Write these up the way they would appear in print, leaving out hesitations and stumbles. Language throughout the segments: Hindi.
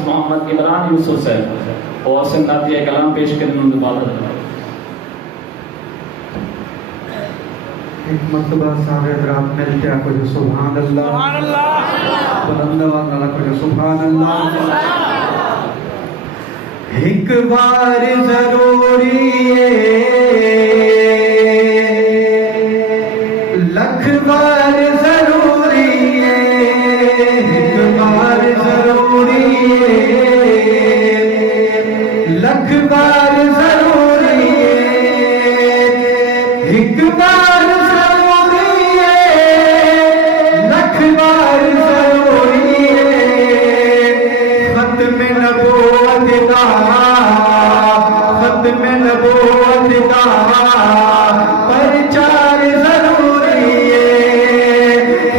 हाफिज मोहम्मद इमरान यूसुफ साहब और सन्नातिया कलाम पेश करने में इबादत। एक मर्तबा सारे हज़रात मिलते आपको जो सुभान अल्लाह, बुलंद वाला को जो सुभान अल्लाह। एक बार जरूरी लख बार जरूरी एक बार जरूरी लख बार जरूरी एक बार जरूरी लख बार जरूरी खत्म नबूवत का खत्म नबूवत का प्रचार जरूरी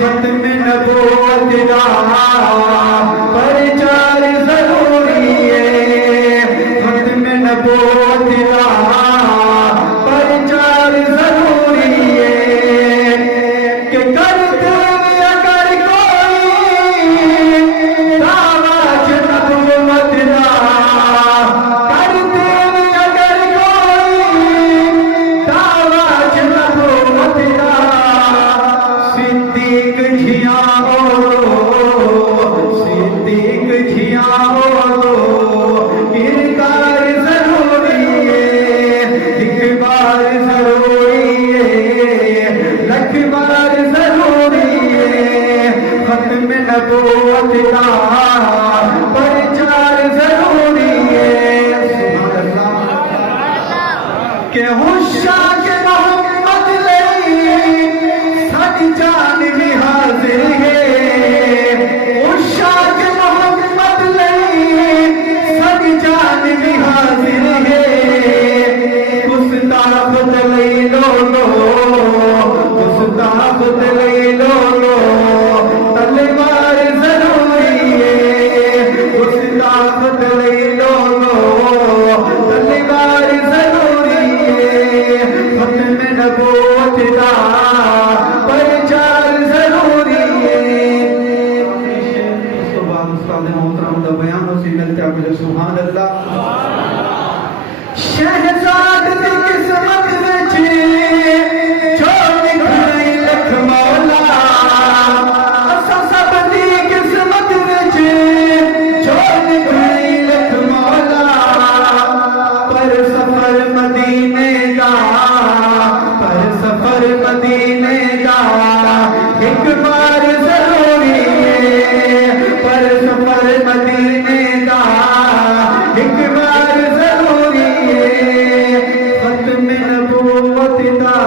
खत्म नबूवत का प्रचार जरूरी खत्म नबूवत का प्रचार जरूरी कि करते अगर कोई दावा नबूवत का करते अगर कोई दावा नबूवत का सिद्दीक झिया सिद्दीक झिया किरदार जरूरी एक बार जरूरी लख बार जरूरी खत्म नबूवत का प्रचार जरूरी के होशा के मोहम्मद लई साडी जान भी हाजिर है होशा के मोहम्मद लई साडी जान भी हाजिर है गुस्ताख लई लो गुस्ताख लई लो तलवार जरूरी है गुस्ताख लई लो तलवार जरूरी है खत्म नबूवत का प्रचार जरूरी है। उसके बाद उस्ताद मोहतरम का बयान उसी मिलते आपको जो सुभान अल्लाह। शहजाद दी किस्मत विच जो निकली लख मौला असा सब दी किस्मत विच जो निकली लख मौला पर सफर मदीने का पर सफर मदीने का एक बार जरूरी है पर सफर मदीने का एक बार जरूरी है खत्म नबूवत का